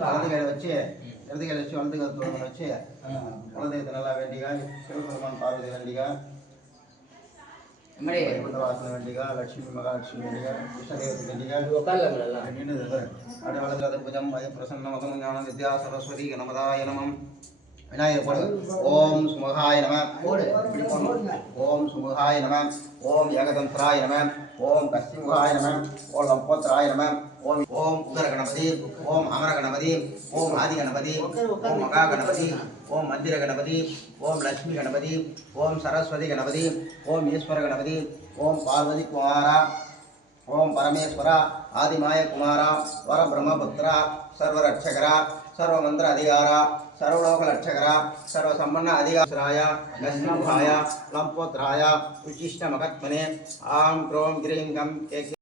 வலது கையில வச்சு இடது கையில வச்சு வலது கை தோழமை வச்சு குலதெய்வத்தை நல்லா வேண்டிக்கா சிவபெருமான் பார்வதி வேண்டிக்கா வைகுண்டவாசன வேண்டிக்கா லட்சுமி மகாலட்சுமி வேண்டிக்கா கிருஷ்ணதேவத்தை வேண்டிக்கா நல்லா அப்படியே வலது புஜம் பிரசன்ன மதம் ஞான வித்யா சரஸ்வதி நமம். விநாயகர் போடு ஓம் சுமகாய நம. போடு. ஓம் சுமகாய நம. ஓம் ஏகதந்திராய நம. ஓம் கஷ்டிமுகாய நம. ஓம் லம்போத்ராய நம. ஓம் ஓம் உதர கணபதி. ஓம் அமர கணபதி. ஓம் ஆதி கணபதி. ஓம் மகா கணபதி. ஓம் மந்திர கணபதி. ஓம் லட்சுமி கணபதி. ஓம் சரஸ்வதி கணபதி. ஓம் ஈஸ்வர கணபதி. ஓம் பார்வதி குமாரா. ఓం పరమేశ్వర ఆదిమాయ కుమార వరబ్రహ్మపుత్ర సర్వరక్షకర సర్వమంత్ర అధికార సర్వలోకలక్షకర సర్వసంపన్న అధికారాయ గశ్నంభాయ లంపోత్రాయ విశిష్టమకత్మనే ఆం క్రోం గ్రీం గం